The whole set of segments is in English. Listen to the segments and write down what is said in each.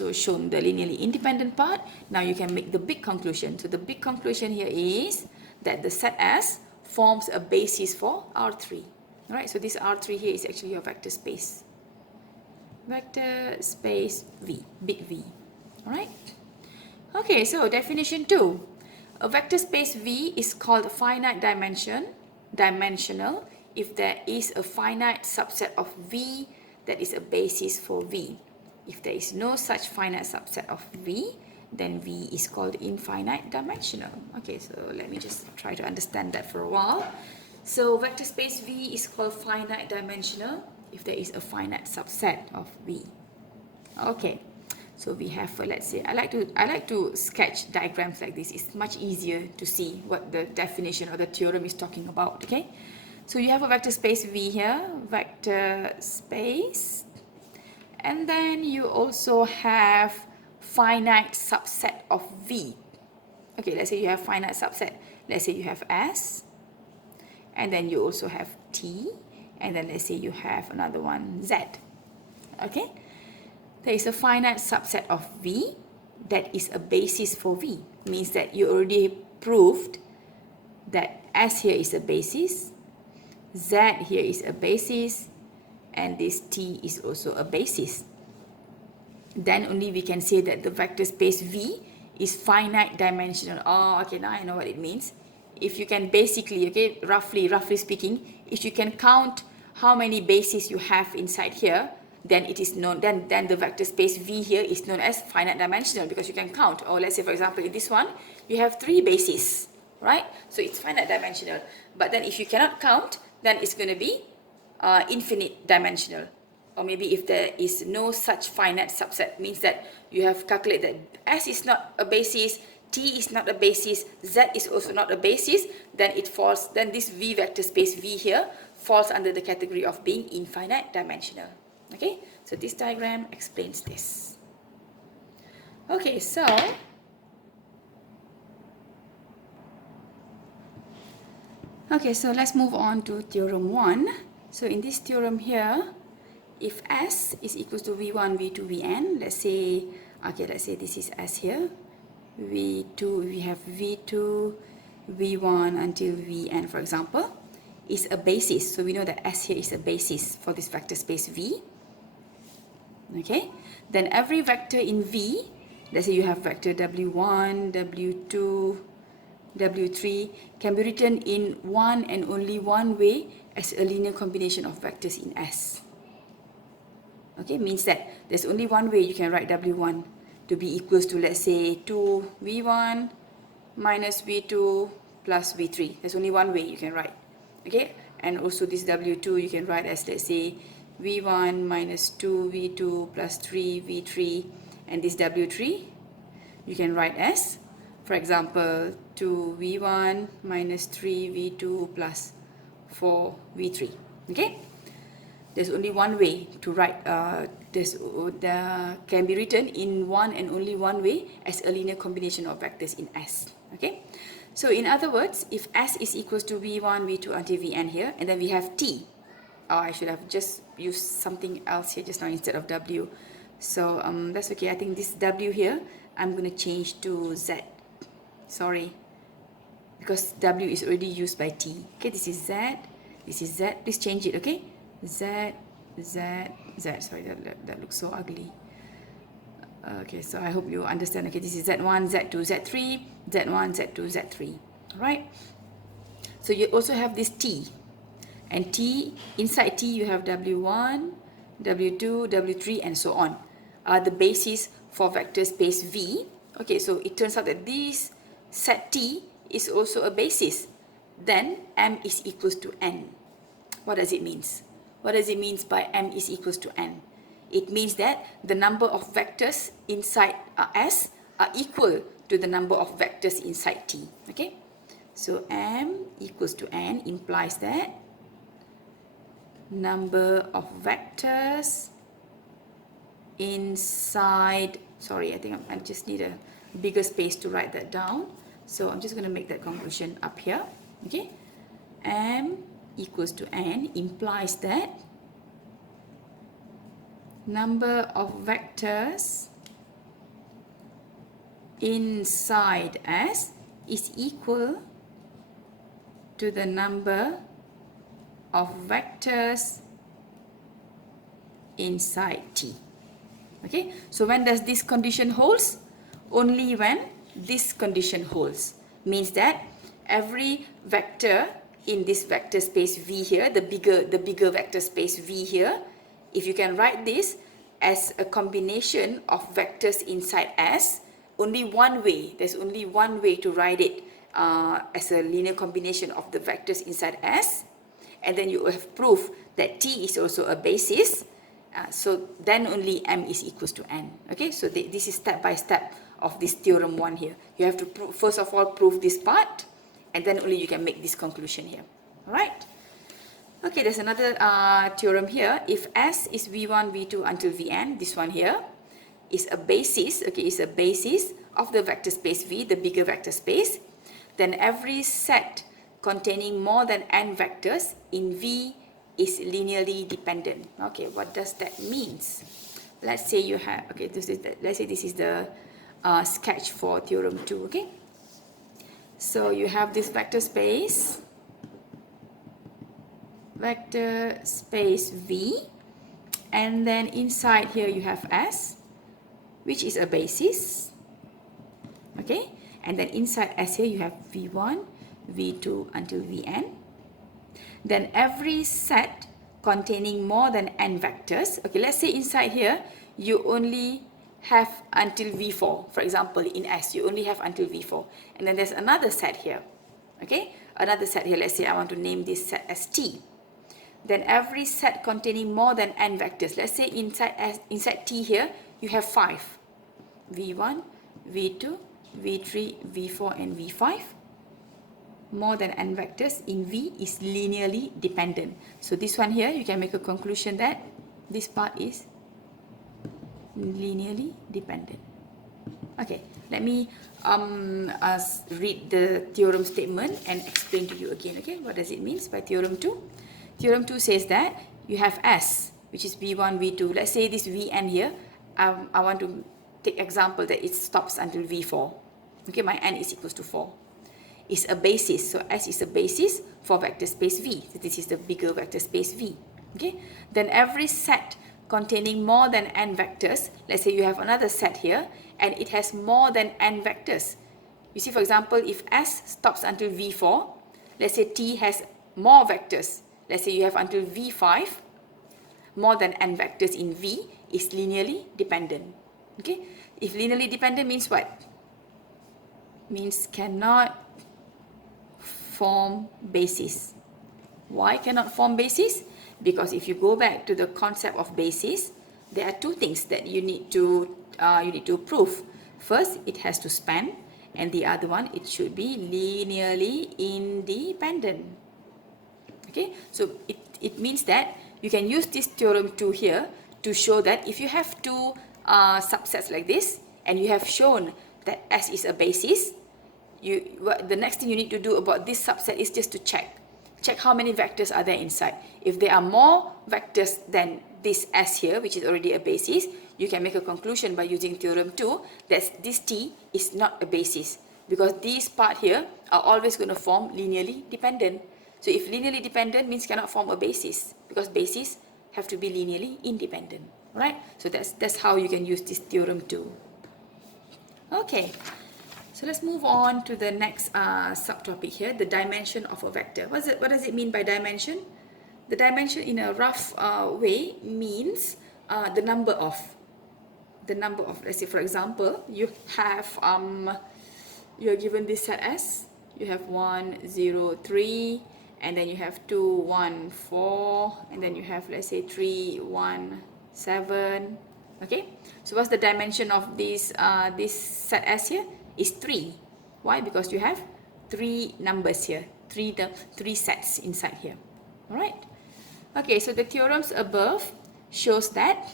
also shown the linearly independent part. Now you can make the big conclusion. So the big conclusion here is that the set S forms a basis for R3. Alright, so this R3 here is actually your vector space. Vector space V, big V. Alright. Okay, so definition 2. A vector space V is called finite dimensional if there is a finite subset of V that is a basis for V. If there is no such finite subset of V, then V is called infinite dimensional. Okay, so let me just try to understand that for a while. So vector space V is called finite dimensional if there is a finite subset of V. Okay, so we have, let's say, I like to sketch diagrams like this. It's much easier to see what the definition or the theorem is talking about. Okay, so you have a vector space V here, vector space, and then you also have finite subset of V. Okay, let's say you have finite subset. Let's say you have S, and then you also have T, and then let's say you have another one, Z. Okay, there is a finite subset of V that is a basis for V. Means that you already proved that S here is a basis, Z here is a basis, and this T is also a basis. Then only we can say that the vector space V is finite dimensional. Oh, okay, now I know what it means. If you can basically, okay, roughly speaking, if you can count how many bases you have inside here, then it is known, then the vector space V here is known as finite dimensional because you can count. Or let's say, for example, in this one, you have 3 bases, right? So it's finite dimensional. But then if you cannot count, then it's going to be infinite dimensional. Or maybe if there is no such finite subset, means that you have calculated that S is not a basis, T is not a basis, Z is also not a basis, then it falls, then this V vector space V here falls under the category of being infinite dimensional. Okay, so this diagram explains this. Okay, so let's move on to theorem 1. So in this theorem here, if S is equals to V1, V2, Vn, let's say this is S here, V2, we have V2, V1 until Vn, for example, is a basis. So we know that S here is a basis for this vector space V. Okay, then every vector in V, let's say you have vector W1, W2, W3, can be written in one and only one way as a linear combination of vectors in S. Okay, means that there's only one way you can write W1 to be equals to, let's say, 2V1 minus V2 plus V3. There's only one way you can write. Okay, and also this W2 you can write as, let's say, V1 minus 2V2 plus 3V3, and this W3 you can write as, for example, 2V1 minus 3V2 plus 4V3. Okay, there's only one way to write this can be written in one and only one way as a linear combination of vectors in S. Okay, so in other words, if S is equals to V1, V2 until Vn here, and then we have T. Oh, I should have just used something else here just now instead of W. So that's okay. I think this W here, I'm going to change to Z. Sorry, because W is already used by T. Okay, this is Z. This is Z. Please change it, okay? Z, Z, Z. Sorry, that looks so ugly. Okay, so I hope you understand. Okay, this is Z1, Z2, Z3, Z1, Z2, Z3. Alright? So you also have this T. And T, inside T you have W1, W2, W3, and so on. The basis for vector space V. Okay, so it turns out that this set T is also a basis. Then M is equals to N. What does it mean? What does it mean by M is equals to N? It means that the number of vectors inside S are equal to the number of vectors inside T. Okay, so M equals to N implies that number of vectors inside, sorry, I think I just need a bigger space to write that down. So I'm just going to make that conclusion up here. Okay, M equals to N implies that number of vectors inside S is equal to the number of vectors inside T. Okay, so when does this condition holds? Only when this condition holds. Means that every vector in this vector space V here, the bigger vector space V here, if you can write this as a combination of vectors inside S, only one way, there's only one way to write it as a linear combination of the vectors inside S, and then you have proof that T is also a basis. So then only M is equals to N. Okay, so this is step by step of this theorem 1 here. You have to first of all prove this part, and then only you can make this conclusion here. Alright. Okay, there's another theorem here. If S is V1, V2 until Vn, this one here is a basis, okay, is a basis of the vector space V, the bigger vector space, then every set containing more than n vectors in V is linearly dependent. Okay, what does that means? Let's say you have, okay, let's say this is the sketch for theorem 2, okay? So you have this vector space V, and then inside here you have S, which is a basis, okay? And then inside S here you have V1, V2 until Vn. Then every set containing more than n vectors, okay, let's say inside here you only have until V4, for example, in S you only have until V4, and then there's another set here, okay, another set here, let's say I want to name this set as T. Then every set containing more than n vectors, let's say inside T here you have 5, V1, V2, V3, V4 and V5. More than n vectors in V is linearly dependent. So this one here, you can make a conclusion that this part is linearly dependent. Okay, let me read the theorem statement and explain to you again. Okay, what does it mean by theorem 2? Theorem 2 says that you have S, which is V1, V2. Let's say this Vn here, I want to take example that it stops until V4. Okay, my n is equals to 4. Is a basis, so S is a basis for vector space V. So this is the bigger vector space V. Okay, then every set containing more than n vectors, let's say you have another set here and it has more than n vectors. You see, for example, if S stops until V4, let's say T has more vectors, let's say you have until V5, more than n vectors in V is linearly dependent. Okay, if linearly dependent means what? Means cannot form basis. Why cannot form basis? Because if you go back to the concept of basis, there are two things that you need to prove. First, it has to span, and the other one, it should be linearly independent. Okay, so it means that you can use this theorem 2 here to show that if you have two subsets like this, and you have shown that S is a basis, the next thing you need to do about this subset is just to check how many vectors are there inside. If there are more vectors than this S here, which is already a basis, you can make a conclusion by using theorem 2 that this T is not a basis, because these part here are always going to form linearly dependent. So if linearly dependent means cannot form a basis, because bases have to be linearly independent, right? So that's how you can use this theorem 2. Okay. So let's move on to the next subtopic here, the dimension of a vector. What does it mean by dimension? The dimension in a rough way means the number of, let's say for example, you have, you're given this set S, you have 1, 0, 3, and then you have 2, 1, 4, and then you have, let's say 3, 1, 7, okay? So what's the dimension of this set S here? Is 3. Why? Because you have 3 numbers here, three sets inside here. Alright. Okay, so the theorems above shows that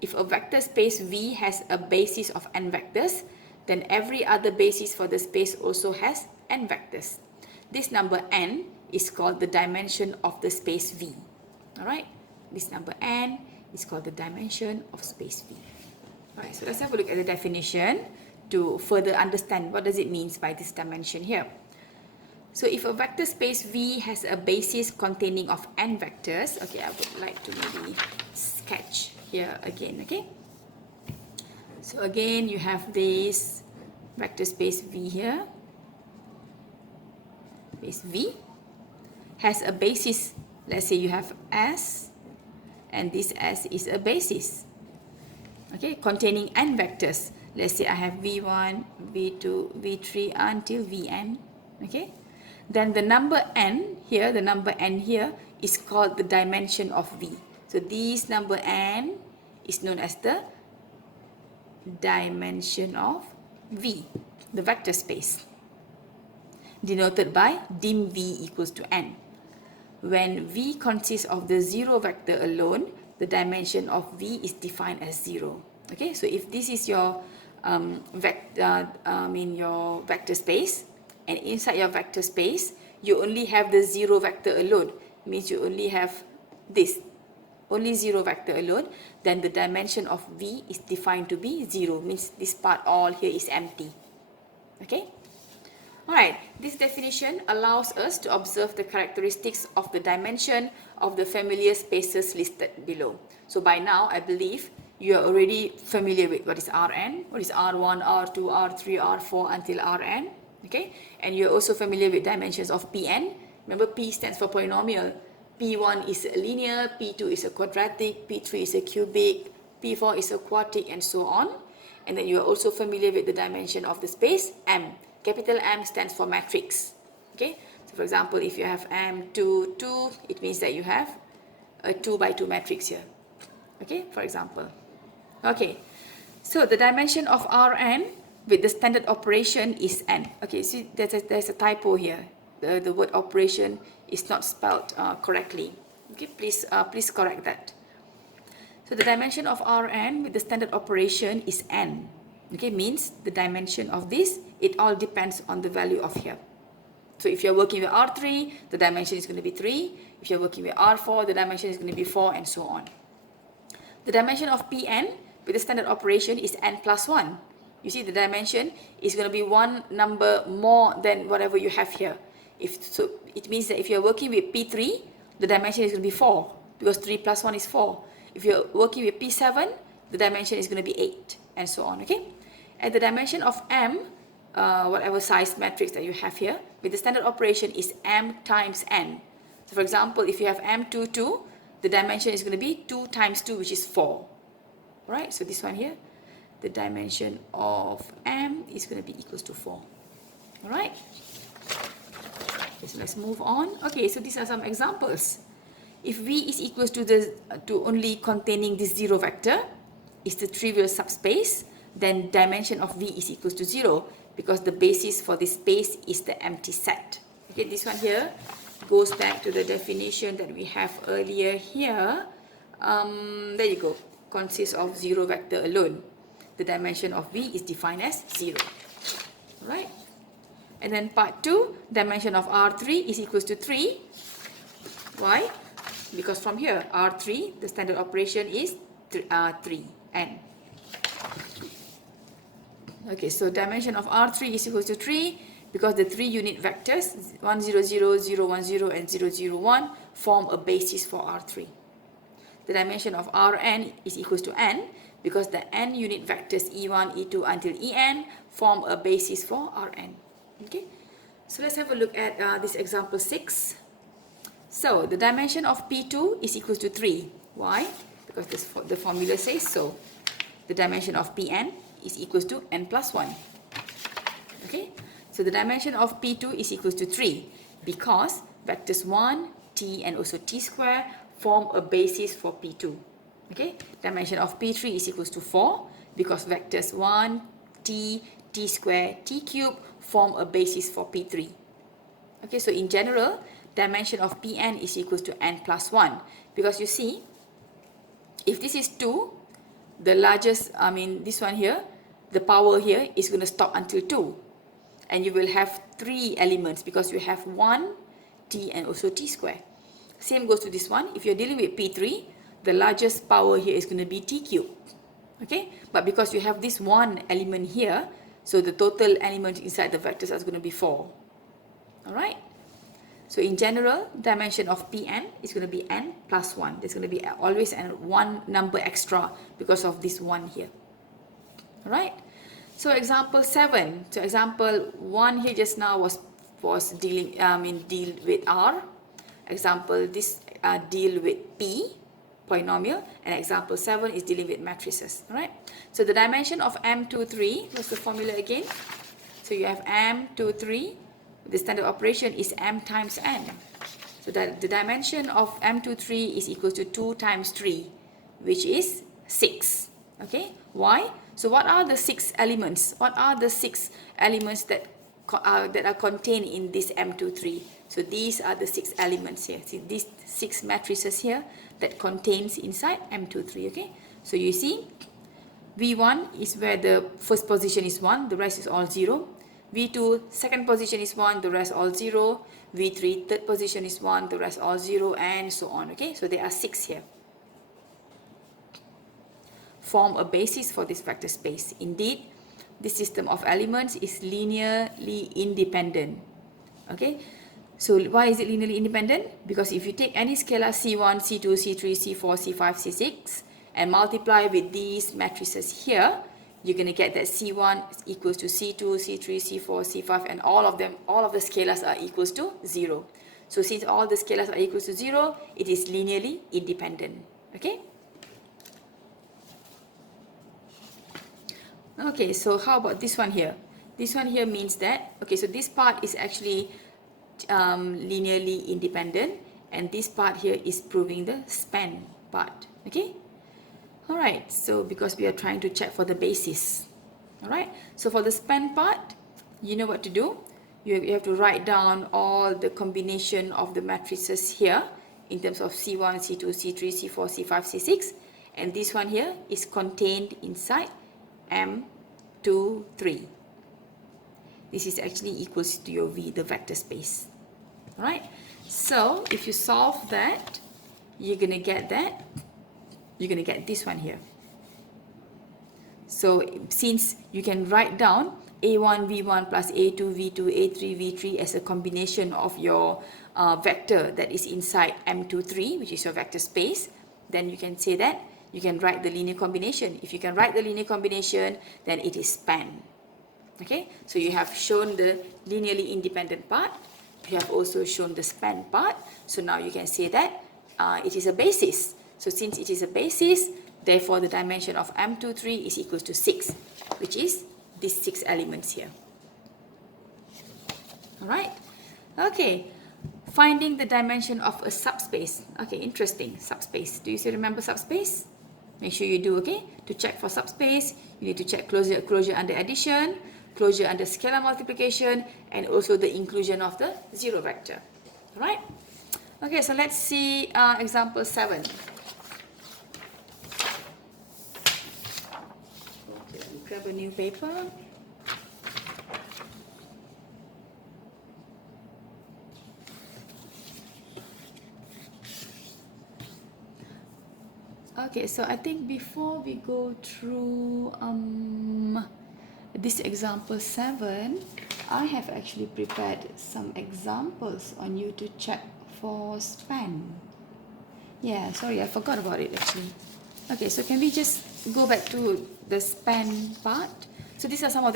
if a vector space V has a basis of n vectors, then every other basis for the space also has n vectors. This number n is called the dimension of the space V. Alright, this number n is called the dimension of space V. Alright, so let's have a look at the definition. to further understand what does it mean by this dimension here. So if a vector space V has a basis containing of n vectors, okay, I would like to maybe sketch here again, okay? So again, you have this vector space V here. Space V has a basis. Let's say you have S, and this S is a basis, okay, containing n vectors. Let's say I have V1, V2, V3 until Vn, okay? Then the number n here, is called the dimension of V. So this number n is known as the dimension of V, the vector space, denoted by dim V equals to n. When V consists of the zero vector alone, the dimension of V is defined as 0. Okay, so if this is your your vector space, and inside your vector space, you only have the zero vector alone, means you only have this, only zero vector alone, then the dimension of V is defined to be 0, means this part all here is empty. Okay? Alright, this definition allows us to observe the characteristics of the dimension of the familiar spaces listed below. So by now, I believe you are already familiar with what is Rn, what is R1, R2, R3, R4 until Rn. Okay, and you're also familiar with dimensions of Pn. Remember, P stands for polynomial. P1 is a linear, P2 is a quadratic, P3 is a cubic, P4 is a quartic, and so on. And then you are also familiar with the dimension of the space M. Capital M stands for matrix. Okay, so for example, if you have M2, 2, it means that you have a 2 by 2 matrix here. Okay, for example. Okay, so the dimension of Rn with the standard operation is n. Okay, see, there's a typo here. The word operation is not spelled correctly. Okay, please correct that. So the dimension of Rn with the standard operation is n. Okay, means the dimension of this, it all depends on the value of here. So if you're working with R3, the dimension is going to be 3. If you're working with R4, the dimension is going to be 4, and so on. The dimension of Pn with the standard operation is n plus 1. You see, the dimension is going to be one number more than whatever you have here. So it means that if you're working with P3, the dimension is going to be 4, because 3 plus 1 is 4. If you're working with P7, the dimension is going to be 8, and so on, okay? And the dimension of M, whatever size matrix that you have here, with the standard operation is M times N. So for example, if you have M2, 2, the dimension is going to be 2 times 2, which is 4. Right? So this one here, the dimension of M is going to be equals to 4. Alright? Okay, so let's move on. Okay, so these are some examples. If V is equals to only containing this zero vector, is the trivial subspace, then dimension of V is equals to 0, because the basis for this space is the empty set. Okay, this one here goes back to the definition that we have earlier here. There you go. Consists of zero vector alone. The dimension of V is defined as 0. Alright? And then part 2, dimension of R3 is equals to 3. Why? Because from here, R3, the standard operation is 3n. Okay, so dimension of R3 is equals to 3 because the 3 unit vectors 1, 0, 0, 0, 1, 0 and 0, 0, 1 form a basis for R3. The dimension of Rn is equals to n because the n unit vectors E1, E2 until En form a basis for Rn. Okay, so let's have a look at this example 6. So the dimension of P2 is equals to 3. Why? Because the formula says so. The dimension of Pn is equals to n plus 1. Okay, so the dimension of P2 is equals to 3 because vectors 1, t and also t square form a basis for P2. Okay, dimension of P3 is equals to 4 because vectors 1, t, t square, t cube form a basis for P3. Okay, so in general, dimension of Pn is equals to n plus 1 because you see, if this is 2, the largest, this one here, the power here is going to stop until 2. And you will have 3 elements because you have 1, t and also t square. Same goes to this one. If you're dealing with P3, the largest power here is going to be t cube. Okay, but because you have this one element here, So the total elements inside the vectors are going to be 4. Alright? So in general, dimension of Pn is going to be n plus 1. There's going to be always one number extra because of this 1 here. Alright? So example 7. So example 1 here just now was deal with R. Example this deal with P polynomial, and example 7 is dealing with matrices. Alright? So the dimension of M23, what's the formula again? So you have M23, the standard operation is M times N. So that the dimension of M23 is equal to 2 times 3, which is 6. Okay? Why? So what are the 6 elements? What are the 6 elements that are contained in this M23? So these are the 6 elements here. See these 6 matrices here that contains inside M23. Okay? So you see, V1 is where the first position is 1, the rest is all 0. V2 second position is 1, the rest all 0. V3 third position is 1, the rest all 0, and so on. Okay? So there are 6 here. Form a basis for this vector space. Indeed, this system of elements is linearly independent. Okay? So why is it linearly independent? Because if you take any scalar C1, C2, C3, C4, C5, C6 and multiply with these matrices here, you're going to get that C1 is equals to C2, C3, C4, C5, and all of the scalars are equals to 0. So since all the scalars are equals to 0, it is linearly independent. Okay? Okay, so how about this one here? This one here means that, okay, so this part is actually linearly independent, and this part here is proving the span part. Okay? Alright, so because we are trying to check for the basis. Alright, so for the span part, you know what to do. You have to write down all the combination of the matrices here in terms of C1, C2, C3, C4, C5, C6, and this one here is contained inside M23. This is actually equals to your V, the vector space. Alright, so if you solve that, you're going to get that. You're going to get this one here. So since you can write down A1 V1 plus A2 V2 A3 V3 as a combination of your vector that is inside M23, which is your vector space, then you can say that you can write the linear combination. If you can write the linear combination, then it is span. Okay, so you have shown the linearly independent part. You have also shown the span part. So now you can say that it is a basis. So since it is a basis, therefore the dimension of M23 is equal to 6, which is these 6 elements here. Alright, okay, finding the dimension of a subspace. Okay, interesting, subspace. Do you still remember subspace? Make sure you do, okay? To check for subspace, you need to check closure under addition, closure under scalar multiplication, and also the inclusion of the 0 vector. Alright, okay, so let's see example 7. Grab a new paper. Okay, so I think before we go through this example 7, I have actually prepared some examples on you to check for span. Yeah, sorry, I forgot about it actually. Okay, so can we just go back to the span part? So these are some of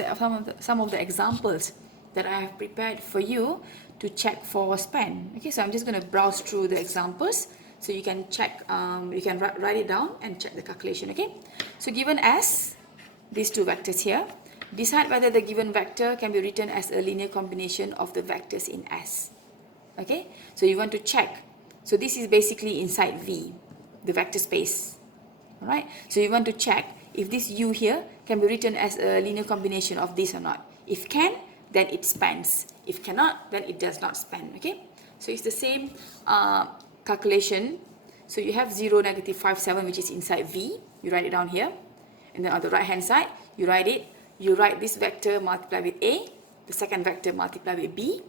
the examples that I have prepared for you to check for span. Okay, so I'm just going to browse through the examples so you can check. You can write it down and check the calculation. Okay, so given S, these 2 vectors here, decide whether the given vector can be written as a linear combination of the vectors in S. Okay, so you want to check. So this is basically inside V, the vector space. Alright, so you want to check if this U here can be written as a linear combination of this or not. If can, then it spans. If cannot, then it does not span. Okay, so it's the same calculation. So you have 0, negative 5, 7, which is inside V. You write it down here. And then on the right hand side, you write this vector multiply with A, the second vector multiply with B.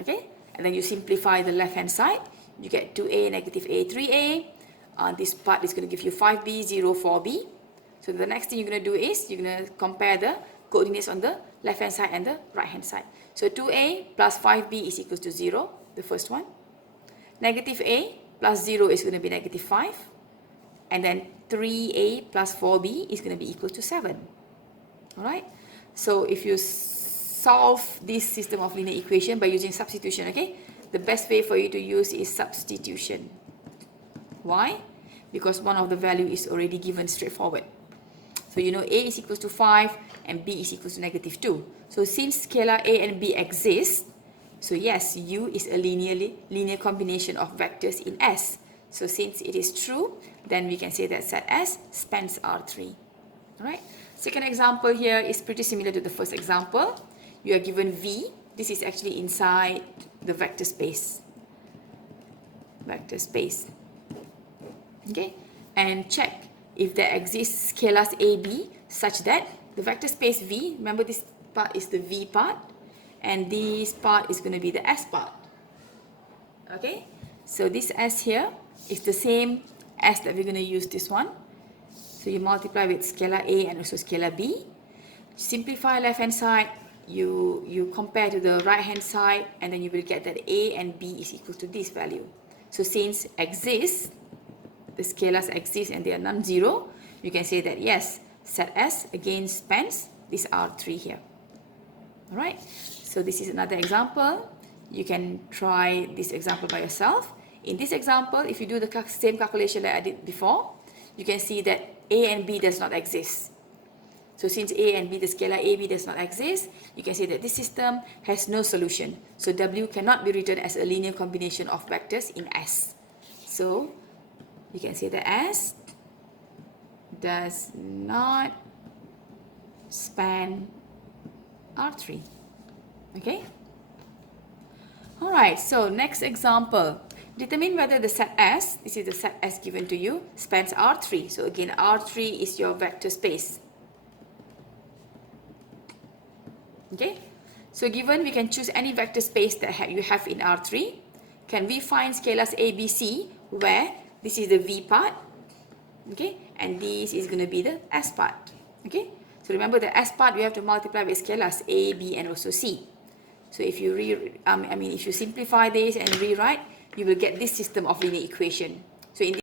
Okay, and then you simplify the left hand side. You get 2A, negative A, 3A. This part is going to give you 5B, 0, 4B. So the next thing you're going to do is you're going to compare the coordinates on the left hand side and the right hand side. So 2a plus 5b is equals to 0, the first one. Negative a plus 0 is going to be negative 5. And then 3a plus 4b is going to be equal to 7. Alright, so if you solve this system of linear equation by using substitution, okay, the best way for you to use is substitution. Why? Because one of the value is already given straightforward. So you know a is equals to 5 and b is equals to negative 2. So since scalar a and b exist, so yes, U is a linear combination of vectors in S. So since it is true, then we can say that set S spans R3. Alright. Second example here is pretty similar to the first example. You are given V. This is actually inside the vector space. Vector space. Okay. And check if there exists scalars AB such that the vector space V, remember this part is the V part, and this part is going to be the S part. Okay. So this S here is the same S that we're going to use this one. So you multiply with scalar A and also scalar B. Simplify left hand side, you compare to the right hand side, and then you will get that A and B is equal to this value. So since exists, the scalars exist and they are non-zero, you can say that yes, set S again spans this R3 here. Alright, so this is another example. You can try this example by yourself. In this example, if you do the same calculation that I did before, you can see that A and B does not exist. So since A and B, the scalar AB does not exist, you can say that this system has no solution. So W cannot be written as a linear combination of vectors in S. So you can say that S does not span R3. Okay? Alright, so next example. Determine whether the set S, this is the set S given to you, spans R3. So again, R3 is your vector space. Okay? So given we can choose any vector space that you have in R3, can we find scalars A, B, C where this is the V part, okay, and this is going to be the S part, okay? So remember the S part we have to multiply with scalars A, B, and also C. So if you if you simplify this and rewrite, you will get this system of linear equation. So in